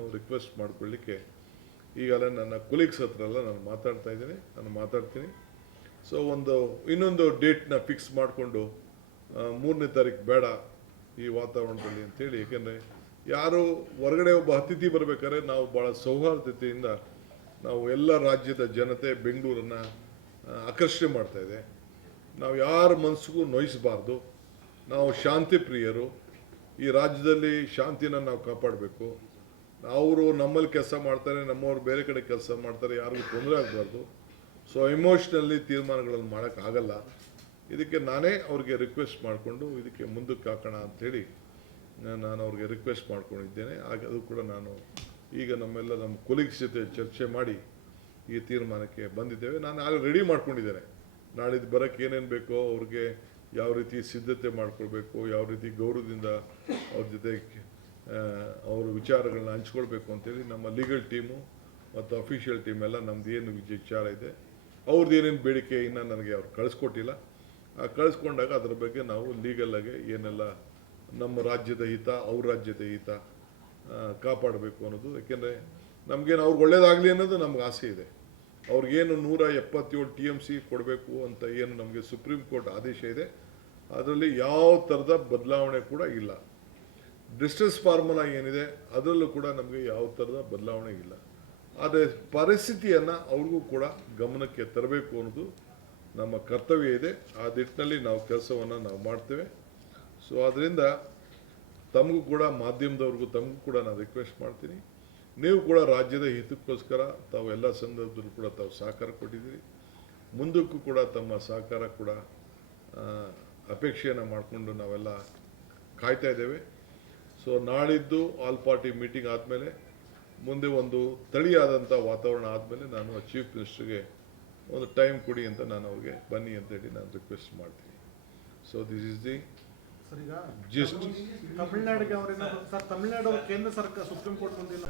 ನಾನು ರಿಕ್ವೆಸ್ಟ್ ಮಾಡ್ಕೊಳ್ಳಿಕ್ಕೆ ಈಗಲೇ ನನ್ನ ಕೊಲೀಗ್ಸ್ ಹತ್ರ ಎಲ್ಲ ನಾನು ಮಾತಾಡ್ತಾ ಇದ್ದೀನಿ, ನಾನು ಮಾತಾಡ್ತೀನಿ. ಸೊ ಇನ್ನೊಂದು ಡೇಟ್ನ ಫಿಕ್ಸ್ ಮಾಡಿಕೊಂಡು 3ನೇ ತಾರೀಕು ಬೇಡ ಈ ವಾತಾವರಣದಲ್ಲಿ ಅಂತೇಳಿ. ಏಕೆಂದರೆ ಯಾರು ಹೊರಗಡೆ ಒಬ್ಬ ಅತಿಥಿ ಬರಬೇಕಾದ್ರೆ ನಾವು ಭಾಳ ಸೌಹಾರ್ದತೆಯಿಂದ ನಾವು ಎಲ್ಲ ರಾಜ್ಯದ ಜನತೆ ಬೆಂಗಳೂರನ್ನು ಆಕರ್ಷಣೆ ಮಾಡ್ತಾಯಿದೆ. ನಾವು ಯಾರ ಮನಸ್ಸಿಗೂ ನೋಯಿಸಬಾರ್ದು. ನಾವು ಶಾಂತಿ ಪ್ರಿಯರು. ಈ ರಾಜ್ಯದಲ್ಲಿ ಶಾಂತಿನ ನಾವು ಕಾಪಾಡಬೇಕು. ಅವರು ನಮ್ಮಲ್ಲಿ ಕೆಲಸ ಮಾಡ್ತಾರೆ, ನಮ್ಮವ್ರು ಬೇರೆ ಕಡೆ ಕೆಲಸ ಮಾಡ್ತಾರೆ, ಯಾರಿಗೂ ತೊಂದರೆ ಆಗಬಾರ್ದು. ಸೊ ಎಮೋಷ್ನಲಿ ತೀರ್ಮಾನಗಳನ್ನು ಮಾಡೋಕ್ಕಾಗಲ್ಲ. ಇದಕ್ಕೆ ನಾನೇ ಅವ್ರಿಗೆ ರಿಕ್ವೆಸ್ಟ್ ಮಾಡಿಕೊಂಡು ಇದಕ್ಕೆ ಮುಂದಕ್ಕೆ ಹಾಕೋಣ ಅಂಥೇಳಿ ನಾನು ಅವ್ರಿಗೆ ರಿಕ್ವೆಸ್ಟ್ ಮಾಡ್ಕೊಂಡಿದ್ದೇನೆ. ಹಾಗೆ ಅದು ಕೂಡ ನಾನು ಈಗ ನಮ್ಮ ಕೊಲೀಗ್ಸ್ ಜೊತೆ ಚರ್ಚೆ ಮಾಡಿ ಈ ತೀರ್ಮಾನಕ್ಕೆ ಬಂದಿದ್ದೇವೆ. ನಾನು ಆಗ ರೆಡಿ ಮಾಡ್ಕೊಂಡಿದ್ದೇನೆ. ನಾಳಿದ್ದು ಬರೋಕ್ಕೆ ಏನೇನು ಬೇಕೋ, ಅವ್ರಿಗೆ ಯಾವ ರೀತಿ ಸಿದ್ಧತೆ ಮಾಡ್ಕೊಳ್ಬೇಕು, ಯಾವ ರೀತಿ ಗೌರವದಿಂದ ಅವ್ರ ಜೊತೆ ಅವ್ರ ವಿಚಾರಗಳನ್ನ ಹಂಚ್ಕೊಳ್ಬೇಕು ಅಂತೇಳಿ ನಮ್ಮ ಲೀಗಲ್ ಟೀಮು ಮತ್ತು ಅಫಿಷಿಯಲ್ ಟೀಮ್ ಎಲ್ಲ ನಮ್ದು ಏನು ವಿಚಾರ ಇದೆ, ಅವ್ರದ್ದು ಏನೇನು ಬೇಡಿಕೆ ಇನ್ನೂ ನನಗೆ ಅವ್ರು ಕಳಿಸ್ಕೊಟ್ಟಿಲ್ಲ. ಕಳಿಸ್ಕೊಂಡಾಗ ಅದರ ಬಗ್ಗೆ ನಾವು ಲೀಗಲ್ಲಾಗೆ ಏನೆಲ್ಲ ನಮ್ಮ ರಾಜ್ಯದ ಹಿತ, ಅವ್ರ ರಾಜ್ಯದ ಹಿತ ಕಾಪಾಡಬೇಕು ಅನ್ನೋದು. ಯಾಕೆಂದರೆ ನಮಗೇನು ಅವ್ರಿಗೆ ಒಳ್ಳೇದಾಗಲಿ ಅನ್ನೋದು ನಮ್ಗೆ ಆಸೆ ಇದೆ. ಅವ್ರಿಗೇನು 177 TMC ಕೊಡಬೇಕು ಅಂತ ಏನು ನಮಗೆ ಸುಪ್ರೀಂ ಕೋರ್ಟ್ ಆದೇಶ ಇದೆ, ಅದರಲ್ಲಿ ಯಾವ ಥರದ ಬದಲಾವಣೆ ಕೂಡ ಇಲ್ಲ. ಡಿಸ್ಟ್ರೆಸ್ ಫಾರ್ಮುಲಾ ಏನಿದೆ ಅದರಲ್ಲೂ ಕೂಡ ನಮಗೆ ಯಾವ ಥರದ ಬದಲಾವಣೆ ಇಲ್ಲ. ಆದರೆ ಪರಿಸ್ಥಿತಿಯನ್ನು ಅವ್ರಿಗೂ ಕೂಡ ಗಮನಕ್ಕೆ ತರಬೇಕು ಅನ್ನೋದು ನಮ್ಮ ಕರ್ತವ್ಯ ಇದೆ. ಆ ನಿಟ್ಟಿನಲ್ಲಿ ನಾವು ಕೆಲಸವನ್ನು ನಾವು ಮಾಡ್ತೇವೆ. ಸೊ ಅದರಿಂದ ತಮಗೂ ಕೂಡ, ಮಾಧ್ಯಮದವ್ರಿಗೂ ತಮಗೂ ಕೂಡ ನಾನು ರಿಕ್ವೆಸ್ಟ್ ಮಾಡ್ತೀನಿ, ನೀವು ಕೂಡ ರಾಜ್ಯದ ಹಿತಕ್ಕೋಸ್ಕರ ತಾವು ಎಲ್ಲ ಸಂದರ್ಭದಲ್ಲೂ ಕೂಡ ತಾವು ಸಹಕಾರ ಕೊಟ್ಟಿದ್ದೀರಿ. ಮುಂದಕ್ಕೂ ಕೂಡ ತಮ್ಮ ಸಹಕಾರ ಕೂಡ ಅಪೇಕ್ಷೆಯನ್ನು ಮಾಡಿಕೊಂಡು ನಾವೆಲ್ಲ ಕಾಯ್ತಾ ಇದ್ದೇವೆ. ಸೊ ನಾಳಿದ್ದು ಆಲ್ ಪಾರ್ಟಿ ಮೀಟಿಂಗ್ ಆದಮೇಲೆ, ಮುಂದೆ ಒಂದು ತಳಿಯಾದಂಥ ವಾತಾವರಣ ಆದಮೇಲೆ ನಾನು ಚೀಫ್ ಮಿನಿಸ್ಟರ್ಗೆ ಒಂದು ಟೈಮ್ ಕೊಡಿ ಅಂತ ನಾನು ಅವ್ರಿಗೆ ಬನ್ನಿ ಅಂತೇಳಿ ನಾನು ರಿಕ್ವೆಸ್ಟ್ ಮಾಡ್ತೀನಿ. So this is the gist. ತಮಿಳುನಾಡಿಗೆ ಅವರಿಂದ ಸರ್, ತಮಿಳುನಾಡು ಕೇಂದ್ರ ಸರ್ಕಾರ ಸುಪ್ರೀಂ ಕೋರ್ಟ್ ಮುಂದಿಲ್ಲ,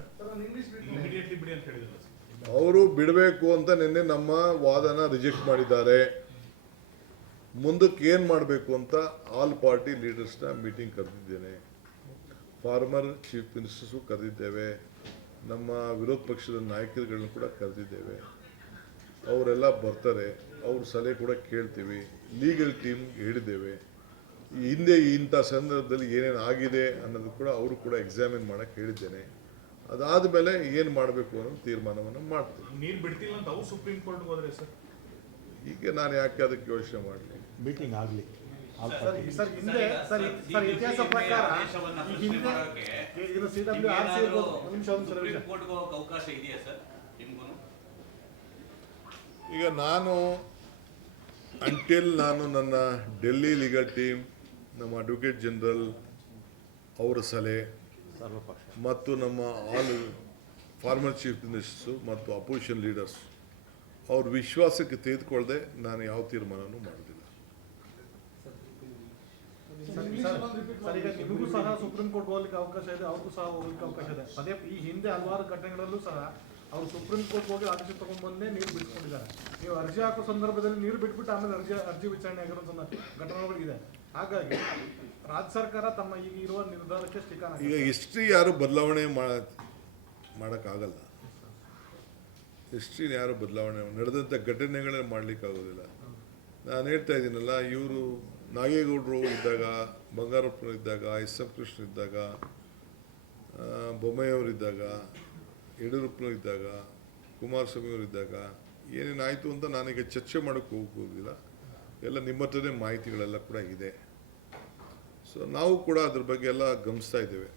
ಅವರು ಬಿಡಬೇಕು ಅಂತ ನಿನ್ನೆ ನಮ್ಮ ವಾದನ ರಿಜೆಕ್ಟ್ ಮಾಡಿದ್ದಾರೆ. ಮುಂದಕ್ಕೆ ಏನು ಮಾಡಬೇಕು ಅಂತ ಆಲ್ ಪಾರ್ಟಿ ಲೀಡರ್ಸ್ನ ಮೀಟಿಂಗ್ ಕರೆದಿದ್ದೇನೆ. ಫಾರ್ಮರ್ ಚೀಫ್ ಮಿನಿಸ್ಟರ್ಸು ಕರೆದಿದ್ದೇವೆ, ನಮ್ಮ ವಿರೋಧ ಪಕ್ಷದ ನಾಯಕರುಗಳನ್ನ ಕೂಡ ಕರೆದಿದ್ದೇವೆ. ಅವರೆಲ್ಲ ಬರ್ತಾರೆ, ಅವ್ರ ಸಲಹೆ ಕೂಡ ಕೇಳ್ತೀವಿ. ಲೀಗಲ್ ಟೀಮ್ ಹೇಳಿದ್ದೇವೆ. ಹಿಂದೆ ಇಂಥ ಸಂದರ್ಭದಲ್ಲಿ ಏನೇನು ಆಗಿದೆ ಅನ್ನೋದು ಕೂಡ ಅವರು ಕೂಡ ಎಕ್ಸಾಮಿನ್ ಮಾಡೋಕ್ಕೆ ಹೇಳಿದ್ದೇನೆ. ಅದಾದ ಮೇಲೆ ಏನು ಮಾಡಬೇಕು ಅನ್ನೋ ತೀರ್ಮಾನವನ್ನು ಮಾಡ್ತೀವಿ. ನೀರು ಬಿಡ್ತಿಲ್ಲ ಅಂತ ಅವ್ರು ಸುಪ್ರೀಂ ಕೋರ್ಟ್ಗೆ ಹೋದ್ರೆ ಸರ್, ಈಗ ನಾನು ಯಾಕೆ ಅದಕ್ಕೆ ಯೋಚನೆ ಮಾಡಲಿ? ಮೀಟಿಂಗ್ ಆಗಲಿ ಸರ್, ಹಿಂದೆ ಸರ್ ಇತಿಹಾಸ ಪ್ರಕಾರ ಅವಕಾಶ ಇದೆಯಾ ಸರ್ ನಿಮ್ಗೂ? ಈಗ ನಾನು ನಾನು ನನ್ನ ಡೆಲ್ಲಿ ಲೀಗಲ್ ಟೀಮ್, ನಮ್ಮ ಅಡ್ವೊಕೇಟ್ ಜನರಲ್ ಅವರ ಸಲಹೆ ಮತ್ತು ನಮ್ಮ ಆಲ್ ಫಾರ್ಮರ್ ಚೀಫ್ ಮಿನಿಸ್ಟರ್ಸು ಮತ್ತು ಅಪೋಸಿಷನ್ ಲೀಡರ್ಸ್ ಅವ್ರ ವಿಶ್ವಾಸಕ್ಕೆ ತೆಗೆದುಕೊಳ್ಳದೆ ನಾನು ಯಾವ ತೀರ್ಮಾನನೂ ಮಾಡೋದಿಲ್ಲ. ಈಗ ನಿಮಗೂ ಸಹ ಸುಪ್ರೀಂ ಕೋರ್ಟ್ ಹೋಗ್ಲಿಕ್ಕೆ ಅವಕಾಶ ಇದೆ, ಅವ್ರಿಗೂ ಸಹ ಹೋಗ್ಲಿಕ್ಕೆ ಅವಕಾಶ ಇದೆ. ಅದೇ ಈ ಹಿಂದೆ ಹಲವಾರು ಘಟನೆಗಳಲ್ಲೂ ಸಹ ಅವರು ಸುಪ್ರೀಂ ಕೋರ್ಟ್ ಹೋಗಿ ಆದೇಶ ತಗೊಂಡು ಬಂದೇ ನೀರು ಬಿಡಿಸ್ಕೊಂಡಿದ್ದಾರೆ. ನೀವು ಅರ್ಜಿ ಹಾಕೋ ಸಂದರ್ಭದಲ್ಲಿ ನೀರು ಬಿಟ್ಬಿಟ್ಟು ಆಮೇಲೆ ಅರ್ಜಿ ವಿಚಾರಣೆ ಆಗಿರೋ ಘಟನೆಗಳಿದೆ. ಹಾಗಾಗಿ ರಾಜ್ಯ ಸರ್ಕಾರ ತಮ್ಮ ಈಗ ಇರುವ ನಿರ್ಧಾರಕ್ಕೆ ಸ್ಟಿಕಾನ್ ಈಗ ಹಿಸ್ಟ್ರಿ ಯಾರು ಬದಲಾವಣೆ ಮಾಡೋಕ್ಕಾಗಲ್ಲ. ಹಿಸ್ಟ್ರಿನ ಯಾರು ಬದಲಾವಣೆ ನಡೆದಂಥ ಘಟನೆಗಳೇ ಮಾಡಲಿಕ್ಕಾಗೋದಿಲ್ಲ. ನಾನು ಹೇಳ್ತಾ ಇದ್ದೀನಲ್ಲ, ಇವರು ನಾಗೇಗೌಡರು ಇದ್ದಾಗ, ಬಂಗಾರಪ್ಪನವರು ಇದ್ದಾಗ, ಎಸ್ ಎಂ ಕೃಷ್ಣ ಇದ್ದಾಗ, ಬೊಮ್ಮೆಯವರಿದ್ದಾಗ, ಯಡಿಯೂರಪ್ಪನವರು ಇದ್ದಾಗ, ಕುಮಾರಸ್ವಾಮಿಯವರು ಇದ್ದಾಗ ಏನೇನಾಯಿತು ಅಂತ ನಾನೀಗ ಚರ್ಚೆ ಮಾಡೋಕ್ಕೆ ಹೋಗೋದಿಲ್ಲ. ಎಲ್ಲ ನಿಮ್ಮ ಹತ್ರನೇ ಮಾಹಿತಿಗಳೆಲ್ಲ ಕೂಡ ಇದೆ. ಸೊ ನಾವು ಕೂಡ ಅದ್ರ ಬಗ್ಗೆ ಎಲ್ಲ ಗಮನಿಸ್ತಾ ಇದ್ದೇವೆ.